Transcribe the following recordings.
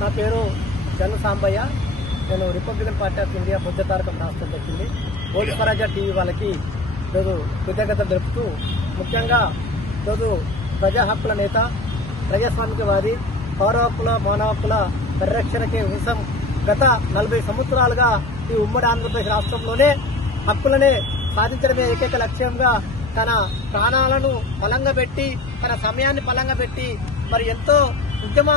నా పేరు జన్ను సాంబయ్య. నేను Republican party of India Buddha Tarakam రాష్ట్రం వచ్చింది. ఓటు స్వరాజ్య టీవీ వాళ్ళకి ఈరోజు కృతజ్ఞతలు తెలుపుతూ, ముఖ్యంగా ఈరోజు ప్రజా హక్కుల నేత, ప్రజాస్వామికవాది, పౌర హక్కుల, మానవ హక్కుల పరిరక్షణకే కోసం గత 40 సంవత్సరాలుగా ఈ ఉమ్మడి ఆంధ్రప్రదేశ్ రాష్ట్రంలోనే హక్కులనే సాధించడమే ఏకైక లక్ష్యంగా తన ప్రాణాలను పలంగా పెట్టి, తన సమయాన్ని పలంగా పెట్టి మరి ఎంతో ఉద్యమ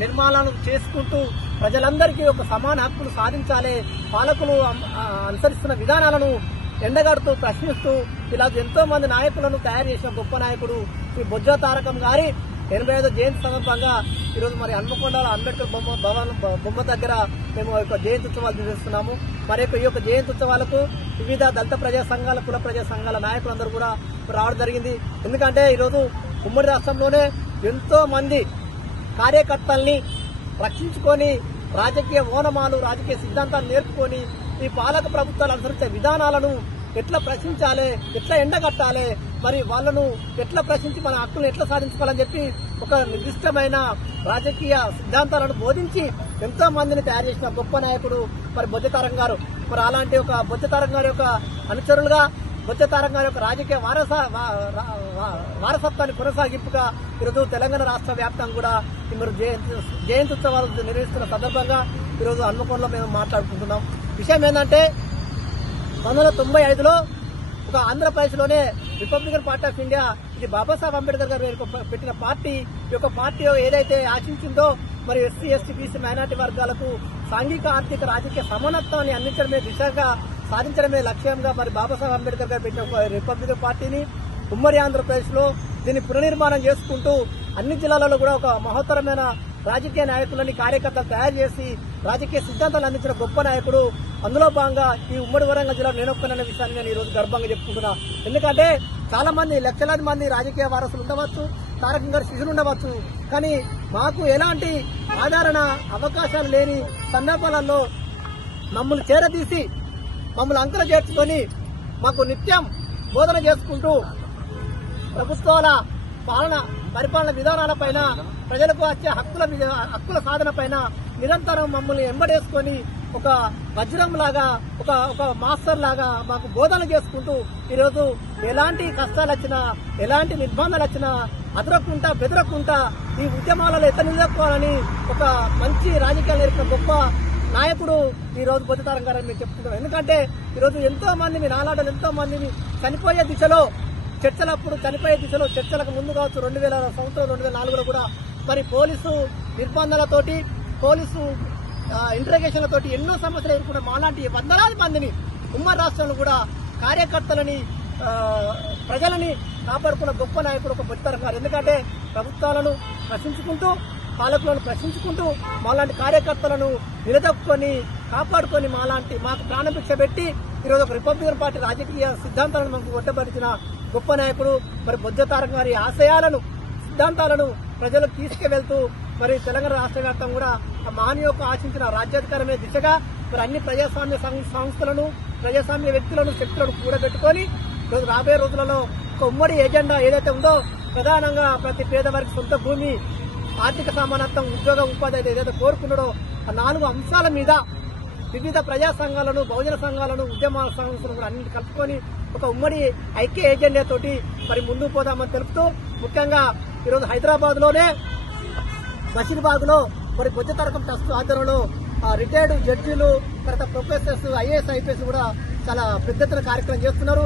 నిర్మాణాలను చేసుకుంటూ ప్రజలందరికీ ఒక సమాన హక్కులు సాధించాలి, పాలకులు అనుసరిస్తున్న విధానాలను ఎండగడుతూ ప్రశ్నిస్తూ ఇలా ఎంతో మంది నాయకులను తయారు చేసిన గొప్ప నాయకుడు శ్రీ బొజ్జ తారకం గారి 85వ జయంతి సందర్భంగా ఈరోజు మరి హన్మకొండలో అంబేద్కర్ బొమ్మ దగ్గర మేము జయంతి ఉత్సవాలు నిర్వహిస్తున్నాము. మరి ఈ యొక్క జయంతి ఉత్సవాలకు వివిధ దళిత ప్రజా సంఘాల, కుల ప్రజా సంఘాల నాయకులందరూ కూడా రావడం జరిగింది. ఎందుకంటే ఈరోజు ఉమ్మడి రాష్ట్రంలోనే ఎంతో మంది కార్యకర్తల్ని రక్షించుకొని రాజకీయ ఓనమాలు, రాజకీయ సిద్ధాంతాలు నేర్పుకొని ఈ పాలక ప్రభుత్వాలు అనుసరించే విధానాలను ఎట్లా ప్రశ్నించాలి, ఎట్లా ఎండగట్టాలి, మరి వాళ్లను ఎట్లా ప్రశ్నించి మన హక్కులను ఎట్లా సాధించుకోవాలని చెప్పి ఒక నిర్దిష్టమైన రాజకీయ సిద్ధాంతాలను బోధించి ఎంతో మందిని తయారు చేసిన గొప్ప నాయకుడు మరి బొజ్జ తారకం గారు. మరి అలాంటి ఒక బొజ్జ తారకం గారి యొక్క అనుచరులుగా, బొజ్జ తారకం గారి యొక్క రాజకీయ వారసత్వాన్ని కొనసాగింపుగా ఈరోజు తెలంగాణ రాష్ట్ర వ్యాప్తంగా కూడా మరి జయంతి ఉత్సవాలు నిర్వహిస్తున్న సందర్భంగా ఈరోజు హన్మకొండలో మేము మాట్లాడుకుంటున్నాం. విషయం ఏంటంటే 1995లో ఒక ఆంధ్రప్రదేశ్లోనే రిపబ్లికన్ పార్టీ ఆఫ్ ఇండియా, ఇది బాబాసాహెబ్ అంబేద్కర్ గారు పెట్టిన పార్టీ. ఈ యొక్క పార్టీ ఏదైతే ఆశించిందో మరి ఎస్సీ, ఎస్టీ, బీసీ, మైనార్టీ వర్గాలకు సాంఘిక, ఆర్థిక, రాజకీయ సమానత్వాన్ని అందించడమే దిశగా సాధించడమే లక్ష్యంగా మరి బాబాసాహెబ్ అంబేద్కర్ గారు పెట్టిన ఒక రిపబ్లికన్ పార్టీని ఉమ్మడి ఆంధ్రప్రదేశ్ లో దీన్ని పునర్నిర్మాణం చేసుకుంటూ అన్ని జిల్లాలలో కూడా ఒక మహోత్తరమైన రాజకీయ నాయకులని, కార్యకర్తలు తయారు చేసి రాజకీయ సిద్ధాంతాలు అందించిన గొప్ప నాయకుడు. అందులో భాగంగా ఈ ఉమ్మడి వరంగల్ జిల్లా నేనొక్కనన్న విషయాన్ని నేను ఈరోజు గర్వంగా చెప్పుకుంటున్నా. ఎందుకంటే చాలా మంది, లక్షలాది మంది రాజకీయ వారసులు ఉండవచ్చు, తారకం గారి శిష్యులు ఉండవచ్చు, కానీ మాకు ఎలాంటి ఆదరణ, అవకాశాలు లేని సందర్భాలలో మమ్మల్ని చేరదీసి, మమ్మల్ని అంకుర చేర్చుకొని మాకు నిత్యం బోధన చేసుకుంటూ ప్రభుత్వాల పరిపాలన విధానాలపైన, ప్రజలకు వచ్చే హక్కుల సాధన పైన నిరంతరం మమ్మల్ని ఎంబడేసుకొని ఒక వజ్రం లాగా, ఒక మాస్టర్ లాగా మాకు బోధన చేసుకుంటూ ఈరోజు ఎలాంటి కష్టాలు వచ్చినా, ఎలాంటి నిర్బంధాలు వచ్చినా అదరకుంటా, బెదరకుంటా ఈ ఉద్యమాలలో ఎట్లా నిలదొక్కోవాలని ఒక మంచి రాజకీయాలు నేర్పిన గొప్ప నాయకుడు ఈ రోజు బొజ్జ తారకం గారని మేము చెప్పుకుంటున్నాం. ఎందుకంటే ఈరోజు ఎంతో మంది నాలాటలు, ఎంతో మందిని చనిపోయే దిశలో చర్చలకు ముందు కావచ్చు 2000 సంవత్సరం 2004లో కూడా మరి పోలీసు నిర్బంధాలతోటి, పోలీసు ఇంట్రాగేషన్లతోటి ఎన్నో సమస్యలు ఎదుర్కొన్న మాలాంటి వందలాది మందిని ఉమ్మడి రాష్ట్రంలో కూడా కార్యకర్తలని, ప్రజలని కాపాడుకున్న గొప్ప నాయకుడు ఒక బొజ్జ తారకం గారు. ఎందుకంటే ప్రభుత్వాలను ప్రశ్నించుకుంటూ, పాలకులను ప్రశ్నించుకుంటూ మాలాంటి కార్యకర్తలను నిలదొక్కుని కాపాడుకొని మాకు ప్రాణభిక్ష పెట్టి ఈరోజు ఒక రిపబ్లికన్ పార్టీ రాజకీయ సిద్ధాంతాలను మనకు ఒట్టబరిచిన గొప్ప నాయకుడు మరి బొజ్జ తారకం గారి ఆశయాలను, సిద్ధాంతాలను ప్రజలకు తీసుకువెళ్తూ మరి తెలంగాణ రాష్ట్ర వ్యాప్తంగా కూడా మహనీయులకు ఆశించిన రాజ్యాధికారమే దిశగా మరి అన్ని ప్రజాస్వామ్య సంస్థలను, ప్రజాస్వామ్య వ్యక్తులను, శక్తులను కూడబెట్టుకొని ఈరోజు రాబోయే రోజులలో ఒక ఉమ్మడి ఎజెండా ఏదైతే ఉందో, ప్రధానంగా ప్రతి పేదవారికి సొంత భూమి, ఆర్థిక సమానత్వం, ఉద్యోగ ఉపాధి ఏదైతే కోరుకున్నాడో ఆ 4 అంశాల మీద వివిధ ప్రజా సంఘాలను, బహుజన సంఘాలను, ఉద్యమ సంస్థలను అన్నింటి కలుపుకొని ఒక ఉమ్మడి ఐక్య ఏజెండా తోటి మరి ముందుకు పోదామని తెలుపుతూ, ముఖ్యంగా ఈరోజు హైదరాబాద్ లోనే బషీర్బాగ్ లో మరి బొజ్జ తారకం ట్రస్ట్ ఆధ్వర్యంలో రిటైర్డ్ జడ్జీలు, తర్వాత ప్రొఫెసర్స్, ఐఏఎస్, ఐపీఎస్ కూడా చాలా పెద్ద ఎత్తున కార్యక్రమం చేస్తున్నారు.